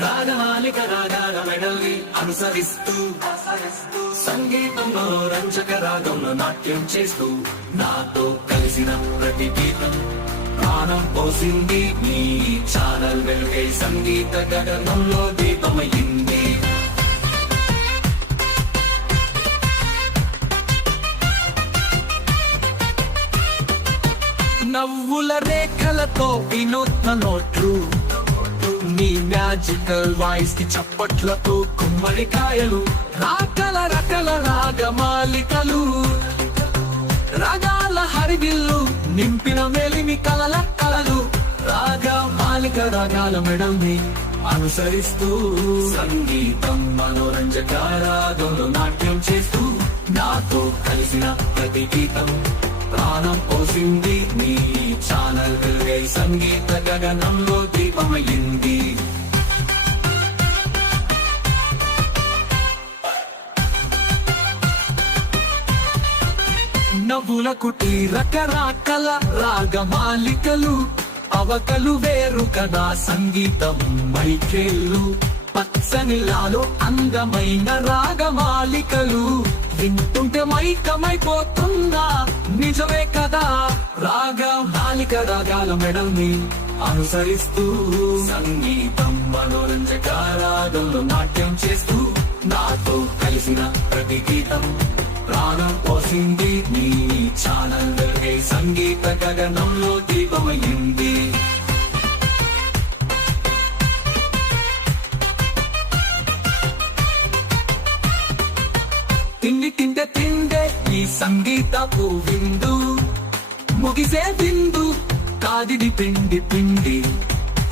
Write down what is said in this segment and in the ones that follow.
రాగమాలిక రాగాల మెడల్ని అనుసరిస్తూ సంగీతంలో రంజక రాగంలో నాట్యం చేస్తూ నాతో కలిసిన ప్రతి గీతం ప్రాణం పోసింది నీ ఛానల్ వెలుగై సంగీత గగనంలో దీపమయ్యింది. నవ్వుల రేఖలతో వినూత్న నోట్లు మ్యాజికల్ వాయిస్కి చప్పట్లతో కుమ్మడికాయలు రాకల రకల రాగమాలికలు. రాగాల హరివిల్లు నింపిన మేలిమి కలల కలలు రాగమాలిక రాగాల మెడల్ని అనుసరిస్తూ సంగీతం మనోరంజక రాగంలో నాట్యం చేస్తూ నాతో కలిసిన ప్రతి గీతం ప్రాణం పోసింది నీ ఛానల్. సంగీత గగనంలో దీపమయ్యింది. నవ్వుల కుటి రాగమాలికలు అవకలు వేరు కదా సంగీతం మైకేళ్ళు పచ్చని లాలో అందమైన రాగమాలికలు వింటుంటే మైకమైపోతుందా? నిజమే కదా రాగమాలిక రాగాల మెడల్ని అనుసరిస్తూ సంగీతం మనోరంజక రాగంలో నాట్యం చేస్తూ నాతో కలిసిన ప్రతి గీతం. ప్రాణం పోసింది నీ ఛానల్ సంగీత గగనంలో దీపమయ్యింది తిండి తింటే తిండే ఈ సంగీతపు విందు ముగిసే విందు కాదిడి పిండి పిండి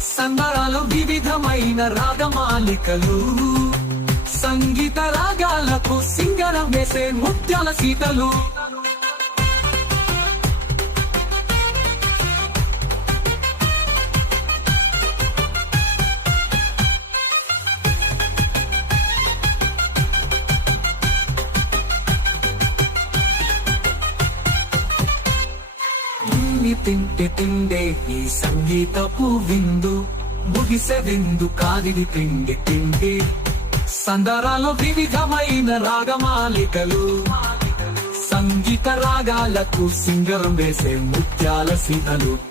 సంబరాలు వివిధమైన రాగమాలికలు సంగీత రాగాల వేసే ముత్యాల సీతలు తింటే తిండే ఈ సంగీతపు విందు ముగిసె విందు కాదిది తిండి తిండి. సందరాలో వివిధమైన రాగమాలికలు. సంగీత రాగాలకు సింగరం వేసే ముత్యాల సీతలు.